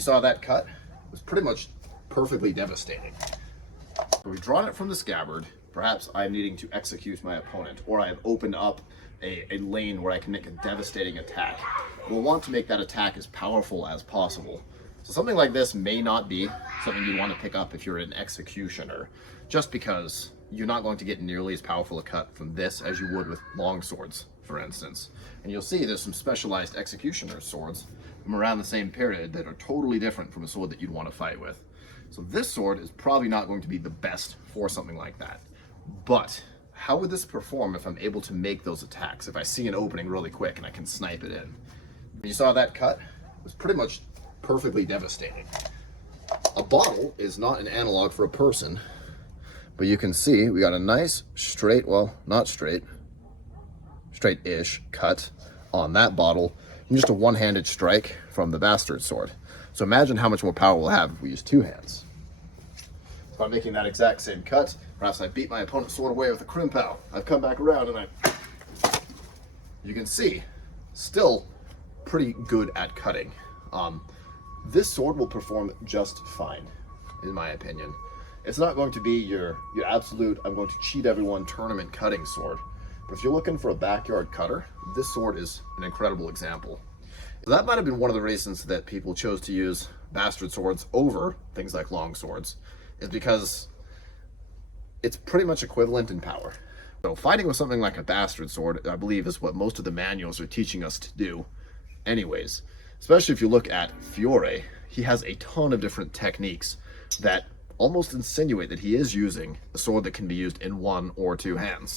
You saw that cut? It was pretty much perfectly devastating. So we've drawn it from the scabbard. Perhaps I'm needing to execute my opponent, or I have opened up a lane where I can make a devastating attack. We'll want to make that attack as powerful as possible. So something like this may not be something you'd want to pick up if you're an executioner, just because you're not going to get nearly as powerful a cut from this as you would with long swords, for instance. And you'll see there's some specialized executioner swords from around the same period that are totally different from a sword that you'd want to fight with. So this sword is probably not going to be the best for something like that. But how would this perform if I'm able to make those attacks? If I see an opening really quick and I can snipe it in. You saw that cut? It was pretty much perfectly devastating. A bottle is not an analog for a person, but you can see we got a nice straight, well, not straight, straight-ish cut on that bottle, and just a one-handed strike from the bastard sword. So imagine how much more power we'll have if we use two hands. By making that exact same cut, perhaps I beat my opponent's sword away with a Krimpau. I've come back around and you can see, still pretty good at cutting. This sword will perform just fine, in my opinion. It's not going to be your absolute, I'm going to cheat everyone tournament cutting sword. But if you're looking for a backyard cutter, this sword is an incredible example. So that might have been one of the reasons that people chose to use bastard swords over things like long swords, is because it's pretty much equivalent in power. So fighting with something like a bastard sword, I believe, is what most of the manuals are teaching us to do anyways. Especially if you look at Fiore, he has a ton of different techniques that almost insinuate that he is using a sword that can be used in one or two hands.